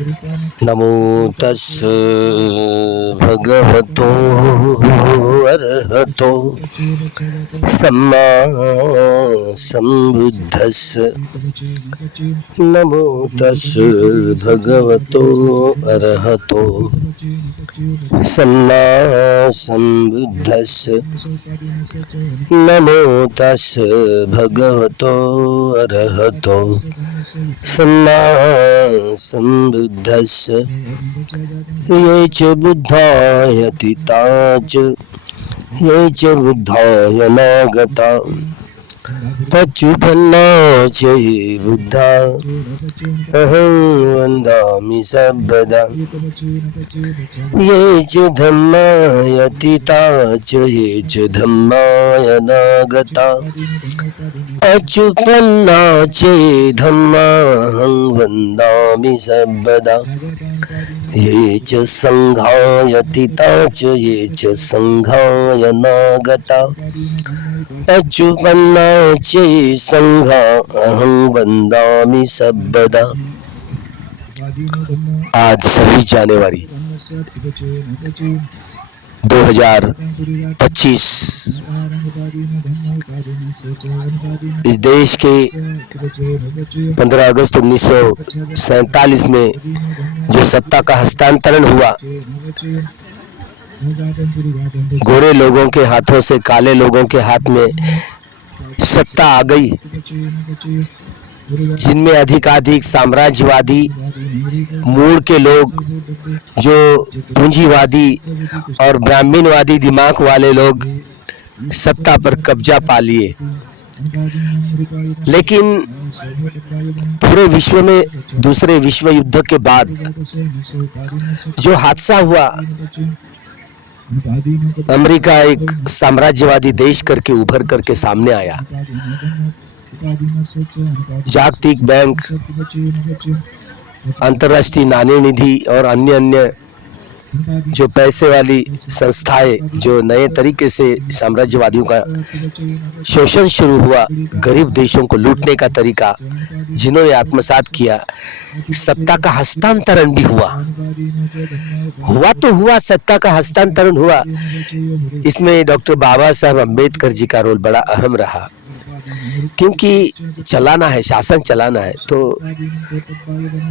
नमो तस् भगवतो अरहतो सम्मा सम्बुद्धस्स। नमो तस् भगवतो अरहतो सम्मा सम्बुद्धस्स। नमो तस् भगवतो अरहतो सम्मा सम्बुद्धस्स। ये च बुद्धायति ताच ये च बुद्धाय नागता पच्युपन्ना च ये बुद्धा अहं वन्दामि सर्वदा। ये च धम्मायति ताच ये च धम्माय नागता पच्युपन्ना च ये धम्माहं वन्दामि सर्वदा। ये च संघायति ताच ये च संघाय नागता पच्युपन्ना च ये संघा अहं वन्दामि सर्वदा। आज 26 जनवरी 2025 इस देश के 15 अगस्त 1947 में जो सत्ता का हस्तांतरण हुआ, गोरे लोगों के हाथों से काले लोगों के हाथ में सत्ता आ गई, जिनमें अधिकाधिक साम्राज्यवादी मूल के लोग, जो पूंजीवादी और ब्राह्मणवादी दिमाग वाले लोग सत्ता पर कब्जा पा लिए। लेकिन पूरे विश्व में दूसरे विश्व युद्ध के बाद जो हादसा हुआ, अमेरिका एक साम्राज्यवादी देश करके उभर करके सामने आया। जागतिक बैंक, अंतर्राष्ट्रीय नाणय निधि और अन्य जो पैसे वाली संस्थाएं जो नए तरीके से साम्राज्यवादियों का शोषण शुरू हुआ, गरीब देशों को लूटने का तरीका जिन्होंने आत्मसात किया, सत्ता का हस्तांतरण भी हुआ तो हुआ, सत्ता का हस्तांतरण हुआ। इसमें डॉक्टर बाबा साहब अम्बेडकर जी का रोल बड़ा अहम रहा, क्योंकि चलाना है, शासन चलाना है, तो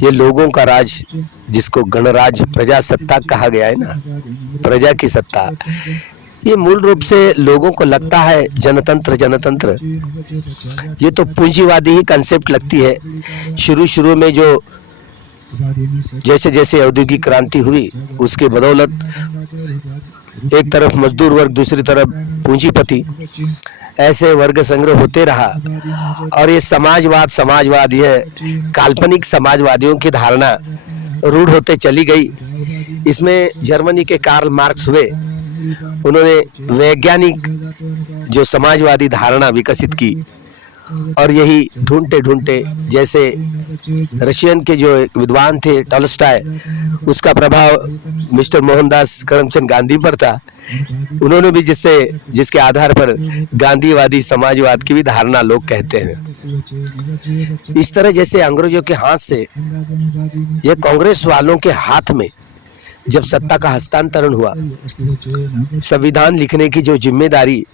ये लोगों का राज, जिसको गणराज प्रजासत्ताक कहा गया है ना, प्रजा की सत्ता, ये मूल रूप से लोगों को लगता है जनतंत्र, ये तो पूंजीवादी ही कंसेप्ट लगती है। शुरू में जो जैसे जैसे औद्योगिक क्रांति हुई, उसके बदौलत एक तरफ मजदूर वर्ग, दूसरी तरफ पूंजीपति, ऐसे वर्ग संग्रह होते रहा। और ये समाजवाद ये काल्पनिक समाजवादियों की धारणा रूढ़ होते चली गई। इसमें जर्मनी के कार्ल मार्क्स हुए, उन्होंने वैज्ञानिक जो समाजवादी धारणा विकसित की, और यही ढूंढते जैसे रशियन के जो विद्वान थे टॉलस्टॉय, उसका प्रभाव मिस्टर मोहनदास करमचंद गांधी पर था। उन्होंने भी जिसके आधार पर गांधीवादी समाजवाद की भी धारणा लोग कहते हैं। इस तरह जैसे अंग्रेजों के हाथ से यह कांग्रेस वालों के हाथ में जब सत्ता का हस्तांतरण हुआ, संविधान लिखने की जो जिम्मेदारी,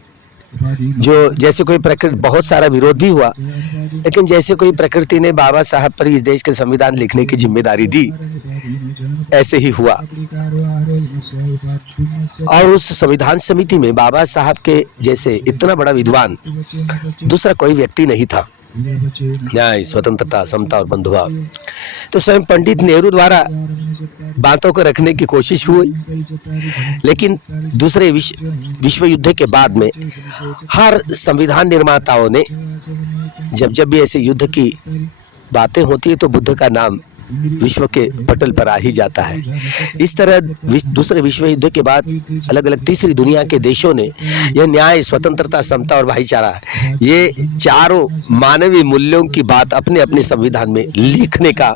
जो जैसे कोई प्रकृति, बहुत सारा विरोध भी हुआ, लेकिन जैसे कोई प्रकृति ने बाबा साहब पर इस देश के संविधान लिखने की जिम्मेदारी दी, ऐसे ही हुआ। और उस संविधान समिति में बाबा साहब के जैसे इतना बड़ा विद्वान दूसरा कोई व्यक्ति नहीं था। न्याय, स्वतंत्रता, समता और बंधुभाव, तो स्वयं पंडित नेहरू द्वारा बातों को रखने की कोशिश हुई। लेकिन दूसरे विश्व युद्ध के बाद में हर संविधान निर्माताओं ने जब भी ऐसे युद्ध की बातें होती है, तो बुद्ध का नाम विश्व के पटल पर आ ही जाता है। इस तरह दूसरे विश्व युद्ध के बाद अलग अलग तीसरी दुनिया के देशों ने यह न्याय, स्वतंत्रता, समता और भाईचारा, ये चारों मानवीय मूल्यों की बात अपने अपने संविधान में लिखने का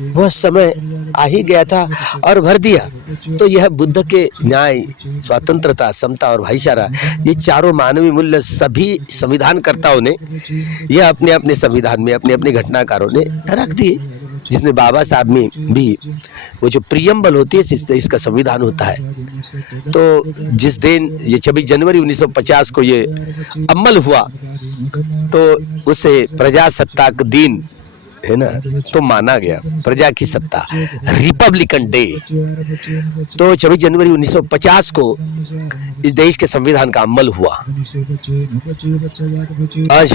वह समय आ ही गया था और भर दिया। तो यह बुद्ध के न्याय, स्वतंत्रता, समता और भाईचारा, ये चारों मानवीय मूल्य सभी संविधानकर्ताओं ने यह अपने अपने संविधान में, अपने अपने घटनाकारों ने रख दिए। जिसमें बाबा साहब में भी वो जो प्रियम्बल होती है इस देश का संविधान होता है, तो जिस दिन ये 26 जनवरी 1950 को ये अमल हुआ तो उसे प्रजासत्ताक दिन है ना, तो माना गया, प्रजा की सत्ता, रिपब्लिकन डे। तो 26 जनवरी 1950 को इस देश के संविधान का अमल हुआ। आज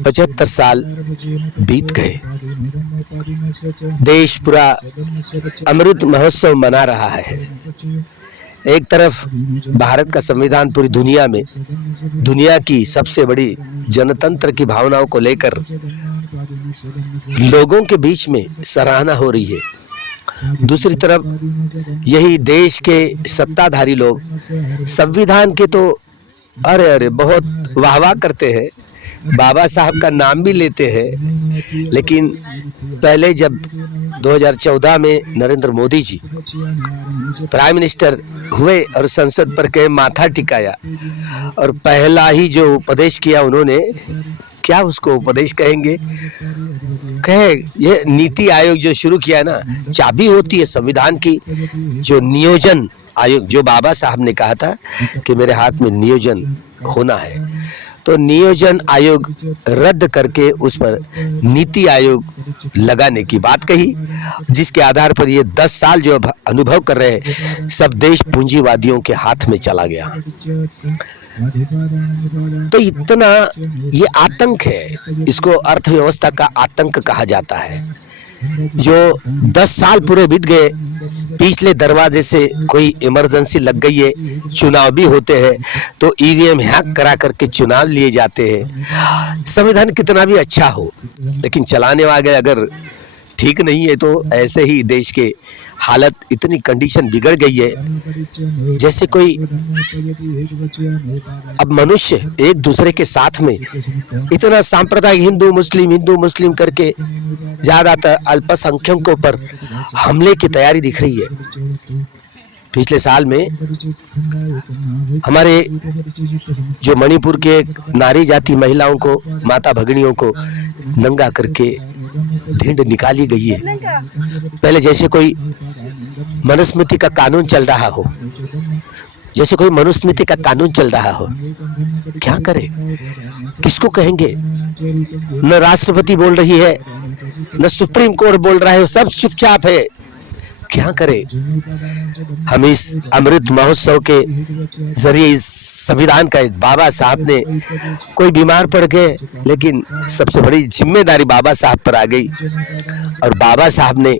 75 साल बीत गए, देश पूरा अमृत महोत्सव मना रहा है। एक तरफ भारत का संविधान पूरी दुनिया में दुनिया की सबसे बड़ी जनतंत्र की भावनाओं को लेकर लोगों के बीच में सराहना हो रही है, दूसरी तरफ यही देश के सत्ताधारी लोग संविधान के तो अरे बहुत वाहवाह करते हैं, बाबा साहब का नाम भी लेते हैं। लेकिन पहले जब 2014 में नरेंद्र मोदी जी प्राइम मिनिस्टर हुए और संसद पर के माथा टिकाया और पहला ही जो उपदेश किया उन्होंने, क्या उसको उपदेश कहेंगे, कहे ये नीति आयोग जो शुरू किया ना, चाबी होती है संविधान की, जो नियोजन आयोग, जो बाबा साहब ने कहा था कि मेरे हाथ में नियोजन होना है, तो नियोजन आयोग रद्द करके उस पर नीति आयोग लगाने की बात कही, जिसके आधार पर ये 10 साल जो अनुभव कर रहे हैं सब देश पूंजीवादियों के हाथ में चला गया। तो इतना ये आतंक है, इसको अर्थव्यवस्था का आतंक कहा जाता है। जो 10 साल पूरे बीत गए, पिछले दरवाजे से कोई इमरजेंसी लग गई है, चुनाव भी होते हैं तो ईवीएम हैक करा करके चुनाव लिए जाते हैं। संविधान कितना भी अच्छा हो लेकिन चलाने वाले अगर ठीक नहीं है तो ऐसे ही देश के हालत, इतनी कंडीशन बिगड़ गई है जैसे कोई अब मनुष्य एक दूसरे के साथ में इतना सांप्रदायिक हिंदू मुस्लिम करके ज्यादातर अल्पसंख्यकों पर हमले की तैयारी दिख रही है। पिछले साल में हमारे जो मणिपुर के नारी जाति महिलाओं को, माता भगिनियों को नंगा करके ढिंड निकाली गई है। पहले जैसे कोई मनुस्मृति का कानून चल रहा हो, जैसे कोई मनुस्मृति का कानून चल रहा हो, क्या करे, किसको कहेंगे? न राष्ट्रपति बोल रही है, न सुप्रीम कोर्ट बोल रहा है, सब चुपचाप है, क्या करे? हम इस अमृत महोत्सव के जरिए इस संविधान का बाबा साहब ने, कोई बीमार पड़ गए लेकिन सबसे बड़ी जिम्मेदारी बाबा साहब पर आ गई और बाबा साहब ने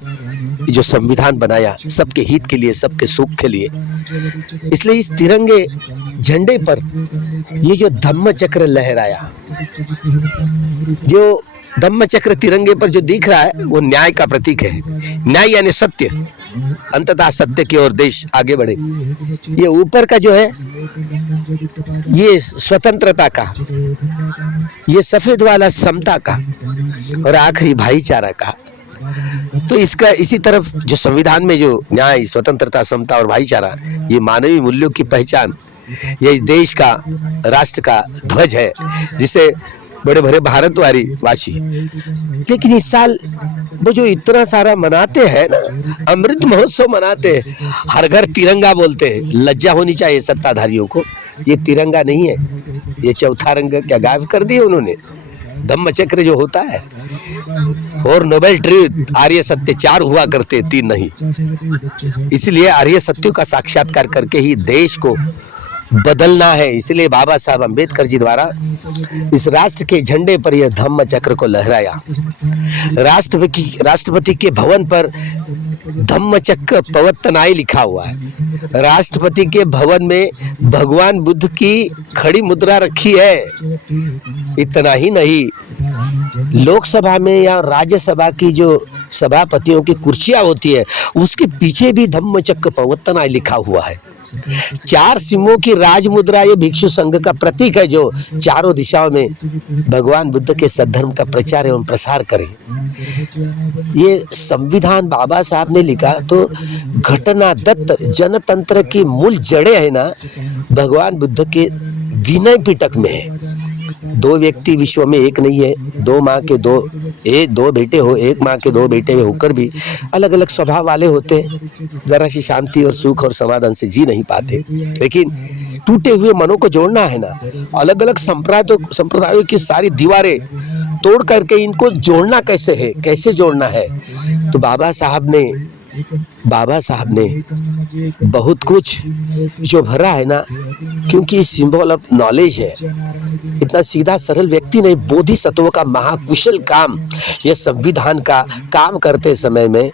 जो संविधान बनाया सबके हित के लिए, सबके सुख के लिए। इसलिए इस तिरंगे झंडे पर ये जो धम्म चक्र लहराया, जो धम्म चक्र तिरंगे पर जो दिख रहा है वो न्याय का प्रतीक है। न्याय यानी सत्य, अंततः सत्य की ओर देश आगे बढ़े। ये ऊपर का जो है ये स्वतंत्रता का, ये सफेद वाला समता का और आखिरी भाईचारा का। तो इसका इसी तरफ जो संविधान में जो न्याय, स्वतंत्रता, समता और भाईचारा, ये मानवीय मूल्यों की पहचान, ये इस देश का, राष्ट्र का ध्वज है जिसे बड़े बड़े भारतवासी। लेकिन इस साल वो जो इतना सारा मनाते हैं ना, अमृत महोत्सव मनाते हैं, हर घर तिरंगा बोलते हैं। लज्जा होनी चाहिए सत्ताधारियों को, ये तिरंगा नहीं है, ये चौथा रंग क्या गायब कर दिए उन्होंने। धम्म चक्र जो होता है और नोबेल ट्रुथ, आर्य सत्य 4 हुआ करते, 3 नहीं। इसलिए आर्य सत्यों का साक्षात्कार करके ही देश को बदलना है। इसलिए बाबा साहब अम्बेडकर जी द्वारा इस राष्ट्र के झंडे पर यह धम्म चक्र को लहराया। राष्ट्रपति के भवन पर धम्म चक्र पवत्तनाई लिखा हुआ है। राष्ट्रपति के भवन में भगवान बुद्ध की खड़ी मुद्रा रखी है। इतना ही नहीं, लोकसभा में या राज्यसभा की जो सभापतियों की कुर्सियां होती है उसके पीछे भी धम्म चक्र पवत्तनाई लिखा हुआ है। 4 सिंहों की राज मुद्रा ये भिक्षु संघ का प्रतीक है जो चारों दिशाओं में भगवान बुद्ध के सद्धर्म का प्रचार एवं प्रसार करे। ये संविधान बाबा साहब ने लिखा तो घटना दत्त जनतंत्र की मूल जड़ें है ना, भगवान बुद्ध के विनय पिटक में है। दो व्यक्ति विश्व में एक नहीं है, दो बेटे हो, एक माँ के दो बेटे होकर भी अलग अलग स्वभाव वाले होते, जरा सी शांति और सुख और समाधान से जी नहीं पाते। लेकिन टूटे हुए मनों को जोड़ना है ना, अलग अलग संप्रदायों की सारी दीवारें तोड़ करके इनको जोड़ना कैसे है, कैसे जोड़ना है। तो बाबा साहब ने बहुत कुछ जो भरा है ना, क्योंकि सिंबल ऑफ नॉलेज है, इतना सीधा सरल व्यक्ति नहीं, बोधिसत्व का महाकुशल काम, यह संविधान का काम करते समय में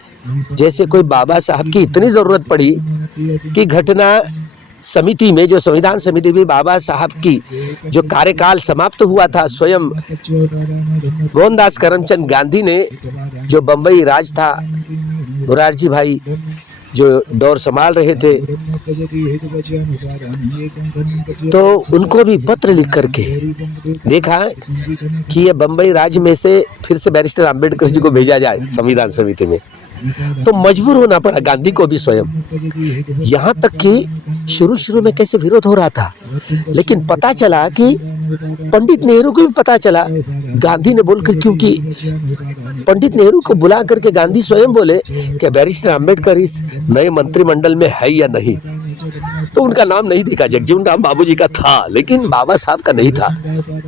जैसे कोई बाबा साहब की इतनी ज़रूरत पड़ी कि घटना समिति में, जो संविधान समिति में बाबा साहब की जो कार्यकाल समाप्त हुआ था, स्वयं मोहनदास करमचंद गांधी ने, जो बम्बई राज था, मुरारजी भाई जो दौर संभाल रहे थे, तो उनको भी पत्र लिख करके देखा कि ये बम्बई राज्य में से फिर से बैरिस्टर अंबेडकर जी को भेजा जाए संविधान समिति में। तो मजबूर होना पड़ा गांधी को भी स्वयं। यहाँ तक कि शुरू में कैसे विरोध हो रहा था, लेकिन पता चला कि पंडित नेहरू को भी पता चला, गांधी ने बोलकर, क्योंकि पंडित नेहरू को बुला करके गांधी स्वयं बोले कि बैरिस्टर अंबेडकर इस नए मंत्रिमंडल में है या नहीं। तो उनका नाम नहीं देखा, जगजीवन राम बाबूजी का था, लेकिन बाबा साहब का नहीं था।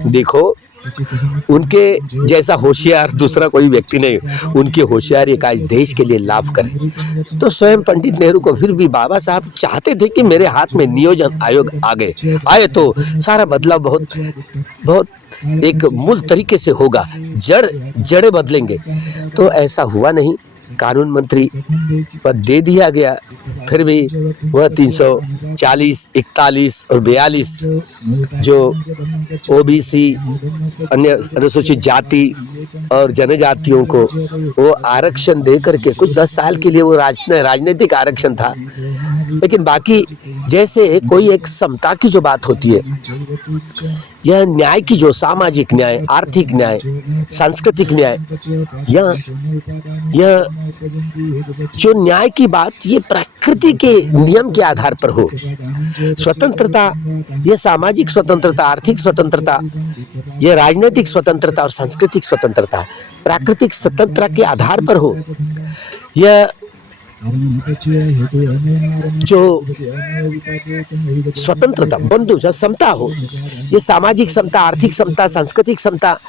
देखो, उनके जैसा होशियार दूसरा कोई व्यक्ति नहीं, उनकी होशियारी का इस देश के लिए लाभ करे। तो स्वयं पंडित नेहरू को फिर भी बाबा साहब चाहते थे कि मेरे हाथ में नियोजन आयोग आए तो सारा बदलाव बहुत एक मूल तरीके से होगा, जड़ें बदलेंगे। तो ऐसा हुआ नहीं, कानून मंत्री पद दे दिया गया, फिर भी वह 340, 41 और 42 जो ओबीसी, अन्य अनुसूचित जाति और जनजातियों को वो आरक्षण दे करके कुछ 10 साल के लिए वो राजनीतिक आरक्षण था, लेकिन बाकी जैसे कोई एक समता की जो बात होती है, यह न्याय की, जो सामाजिक न्याय, आर्थिक न्याय, सांस्कृतिक न्याय, यह जो न्याय की बात, ये प्रकृति के नियम के आधार पर हो। स्वतंत्रता, यह सामाजिक स्वतंत्रता, आर्थिक स्वतंत्रता, यह राजनीतिक स्वतंत्रता और सांस्कृतिक स्वतंत्रता प्राकृतिक स्वतंत्रता के आधार पर हो। यह जो स्वतंत्रता, बंधु समता हो, ये सामाजिक समता, आर्थिक समता, सांस्कृतिक समता,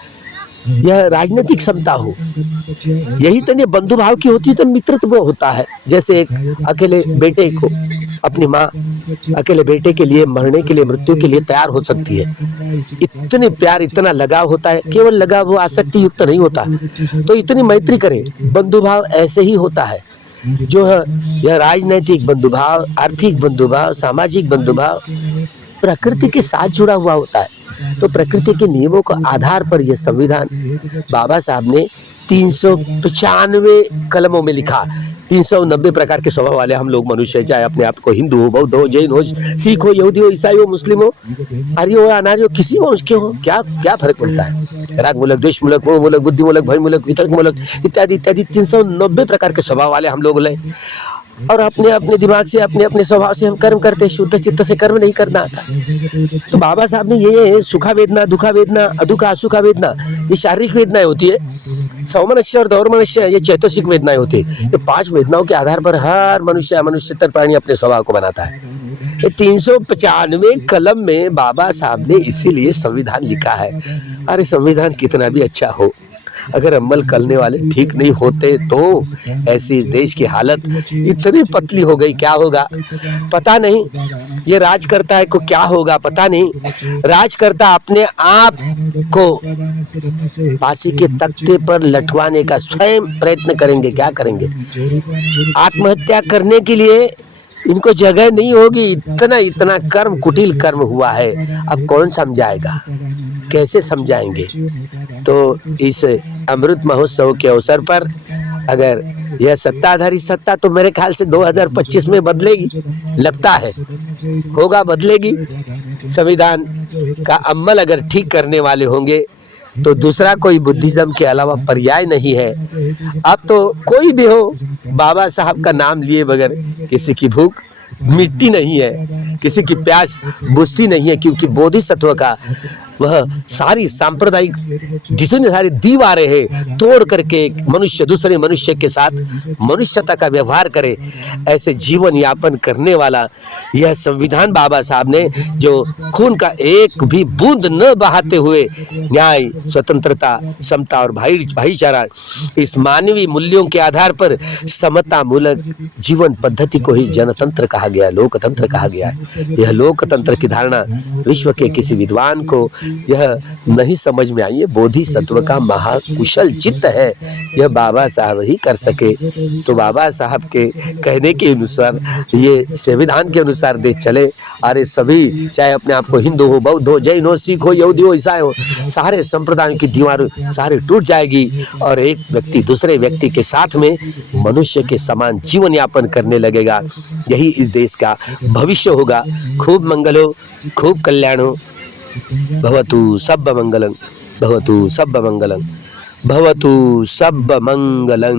यह राजनीतिक समता हो। यही तो बंधु भाव की होती तो मित्रत्व होता है। जैसे एक अकेले बेटे को अपनी माँ अकेले बेटे के लिए मरने के लिए, मृत्यु के लिए तैयार हो सकती है, इतने प्यार, इतना लगाव होता है। केवल लगाव, वो आसक्ति युक्त नहीं होता, तो इतनी मैत्री करे। बंधु भाव ऐसे ही होता है, जो है यह राजनैतिक बंधुभाव, आर्थिक बंधुभाव, सामाजिक बंधुभाव प्रकृति के साथ जुड़ा हुआ होता है। तो प्रकृति के नियमों के आधार पर यह संविधान बाबा साहब ने 395 कलमों में लिखा। 390 प्रकार के स्वभाव वाले हम लोग मनुष्य, चाहे अपने आप को हिंदू हो, बौद्ध हो, जैन हो, सिख हो, यहूदी हो, ईसाई हो, मुस्लिम हो, आर्य हो, अनार्य हो, किसी वंश के हो, क्या फर्क पड़ता है। राग मूलक, द्वेष मूलक, मोह मूलक, बुद्धि मूलक, भय मूलक, वितर्क मूलक इत्यादि इत्यादि 390 प्रकार के स्वभाव वाले हम लोग ले, और अपने अपने दिमाग से, अपने अपने स्वभाव से हम कर्म करते, शुद्ध चित्त से कर्म नहीं करना आता। तो बाबा साहब ने ये सुखा वेदना, दुखा वेदना, अदुखा असुखा वेदना, ये शारीरिक वेदनाएं होती है। सौमनस्य और दौर्मनस्य, ये चैतसिक वेदनाएं होती है। ये 5 वेदनाओं के आधार पर हर मनुष्यतर प्राणी अपने स्वभाव को बनाता है। ये 395 कलम में बाबा साहब ने इसीलिए संविधान लिखा है। अरे संविधान कितना भी अच्छा हो, अगर अमल करने वाले ठीक नहीं होते तो ऐसी देश की हालत इतनी पतली हो गई, क्या होगा पता नहीं। ये राजकर्ता है को क्या होगा पता नहीं। राजकर्ता अपने आप को फांसी के तख्ते पर लटवाने का स्वयं प्रयत्न करेंगे, क्या करेंगे। आत्महत्या करने के लिए इनको जगह नहीं होगी, इतना कर्म, कुटिल कर्म हुआ है। अब कौन समझाएगा, कैसे समझाएंगे। तो इस अमृत महोत्सव के अवसर पर अगर यह सत्ताधारी सत्ता तो मेरे ख्याल से 2025 में बदलेगी, लगता है होगा, बदलेगी। संविधान का अमल अगर ठीक करने वाले होंगे तो दूसरा कोई बुद्धिज्म के अलावा पर्याय नहीं है। अब तो कोई भी हो, बाबा साहब का नाम लिए बगैर किसी की भूख मिटती नहीं है, किसी की प्यास बुझती नहीं है, क्योंकि बोधिसत्व का वह सारी सांप्रदायिक जितनी सारी दीवारें हैं तोड़ करके मनुष्य दूसरे मनुष्य के साथ मनुष्यता का व्यवहार करे, ऐसे जीवन यापन करने वाला यह संविधान बाबा साहब ने जो खून का एक भी बूंद न बहाते हुए न्याय, स्वतंत्रता, समता और भाईचारा इस मानवीय मूल्यों के आधार पर समता मूलक जीवन पद्धति को ही जनतंत्र कहा गया, लोकतंत्र कहा गया है। यह लोकतंत्र की धारणा विश्व के किसी विद्वान को यह नहीं समझ में आई है। बोधिसत्व का महाकुशल चित्त है, यह बाबा साहब ही कर सके। तो बाबा साहब के कहने के अनुसार ये संविधान के अनुसार देश चले। अरे सभी चाहे अपने आप को हिंदू हो, बौद्ध हो, जैन हो, सिख हो, यहूदी हो, ईसाई हो, सारे संप्रदायों की दीवार सारे टूट जाएगी और एक व्यक्ति दूसरे व्यक्ति के साथ में मनुष्य के समान जीवन यापन करने लगेगा। यही इस देश का भविष्य होगा। खूब मंगल हो, खूब कल्याण हो। भवतु सब मंगलं, भवतु सब मंगलं, भवतु सब मंगलं।